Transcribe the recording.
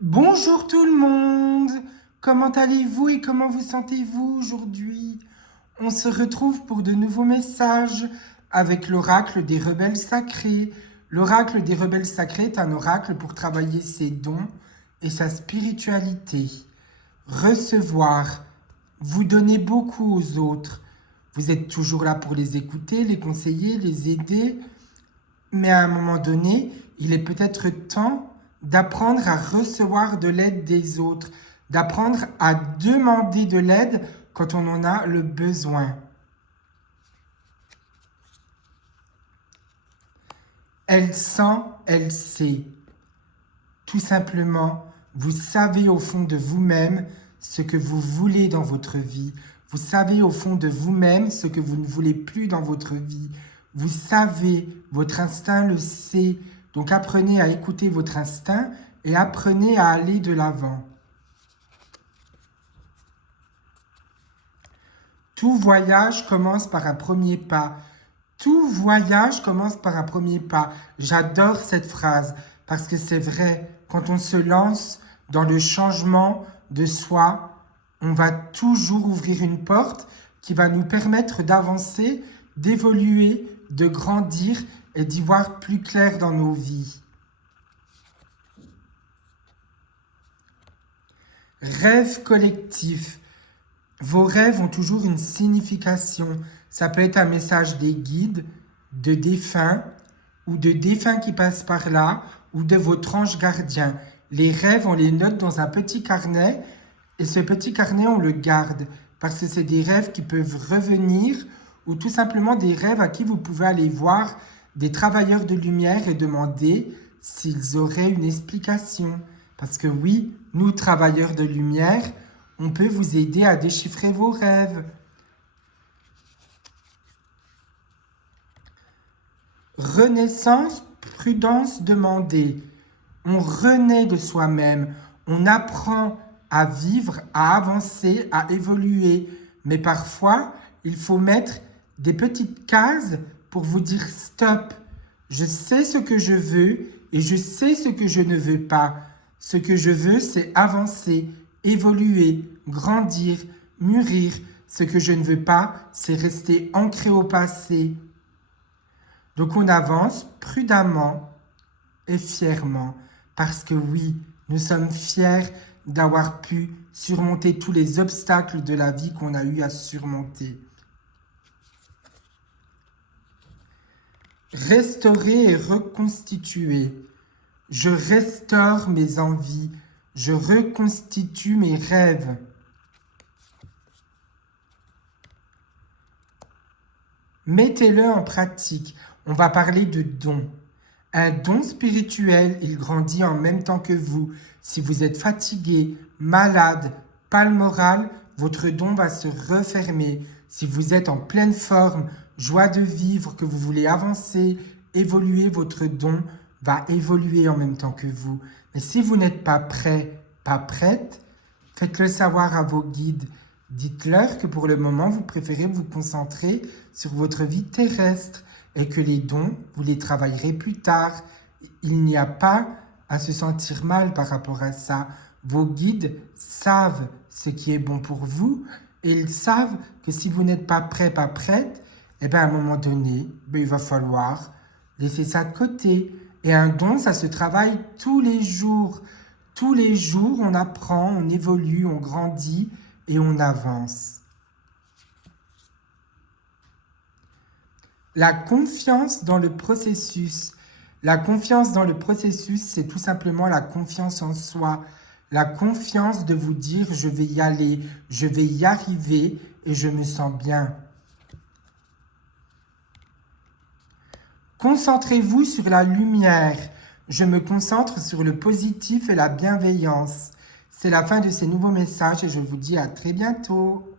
Bonjour tout le monde, comment allez-vous et comment vous sentez-vous aujourd'hui? On se retrouve pour de nouveaux messages avec l'oracle des rebelles sacrés. L'oracle des rebelles sacrés est un oracle pour travailler ses dons et sa spiritualité. Recevoir, vous donnez beaucoup aux autres. Vous êtes toujours là pour les écouter, les conseiller, les aider. Mais à un moment donné, il est peut-être temps d'apprendre à recevoir de l'aide des autres, d'apprendre à demander de l'aide quand on en a le besoin. Elle sent, elle sait. Tout simplement, vous savez au fond de vous-même ce que vous voulez dans votre vie. Vous savez au fond de vous-même ce que vous ne voulez plus dans votre vie. Vous savez, votre instinct le sait. Donc apprenez à écouter votre instinct et apprenez à aller de l'avant. Tout voyage commence par un premier pas. Tout voyage commence par un premier pas. J'adore cette phrase parce que c'est vrai, quand on se lance dans le changement de soi, on va toujours ouvrir une porte qui va nous permettre d'avancer, d'évoluer, de grandir et d'y voir plus clair dans nos vies. Rêve collectif. Vos rêves ont toujours une signification. Ça peut être un message des guides, de défunts, ou de défunts qui passent par là, ou de votre ange gardien. Les rêves, on les note dans un petit carnet, et ce petit carnet, on le garde, parce que c'est des rêves qui peuvent revenir, ou tout simplement des rêves à qui vous pouvez aller voir des travailleurs de lumière et demander s'ils auraient une explication. Parce que oui, nous, travailleurs de lumière, on peut vous aider à déchiffrer vos rêves. Renaissance, prudence demandée. On renaît de soi-même. On apprend à vivre, à avancer, à évoluer. Mais parfois, il faut mettre des petites cases pour vous dire stop. Je sais ce que je veux et je sais ce que je ne veux pas. Ce que je veux, c'est avancer, évoluer, grandir, mûrir. Ce que je ne veux pas, c'est rester ancré au passé. Donc on avance prudemment et fièrement. Parce que oui, nous sommes fiers d'avoir pu surmonter tous les obstacles de la vie qu'on a eu à surmonter. Restaurer et reconstituer. Je restaure mes envies. Je reconstitue mes rêves. Mettez-le en pratique. On va parler de dons. Un don spirituel, il grandit en même temps que vous. Si vous êtes fatigué, malade, pas le moral, votre don va se refermer. Si vous êtes en pleine forme, joie de vivre, que vous voulez avancer, évoluer, votre don va évoluer en même temps que vous. Mais si vous n'êtes pas prêt, pas prête, faites-le savoir à vos guides. Dites-leur que pour le moment, vous préférez vous concentrer sur votre vie terrestre et que les dons, vous les travaillerez plus tard. Il n'y a pas à se sentir mal par rapport à ça. Vos guides savent ce qui est bon pour vous et ils savent que si vous n'êtes pas prêt, pas prête, eh bien à un moment donné, il va falloir laisser ça de côté. Et un don, ça se travaille tous les jours. Tous les jours, on apprend, on évolue, on grandit et on avance. La confiance dans le processus. La confiance dans le processus, c'est tout simplement la confiance en soi. La confiance de vous dire « je vais y aller, je vais y arriver et je me sens bien ». Concentrez-vous sur la lumière. Je me concentre sur le positif et la bienveillance. C'est la fin de ces nouveaux messages et je vous dis à très bientôt.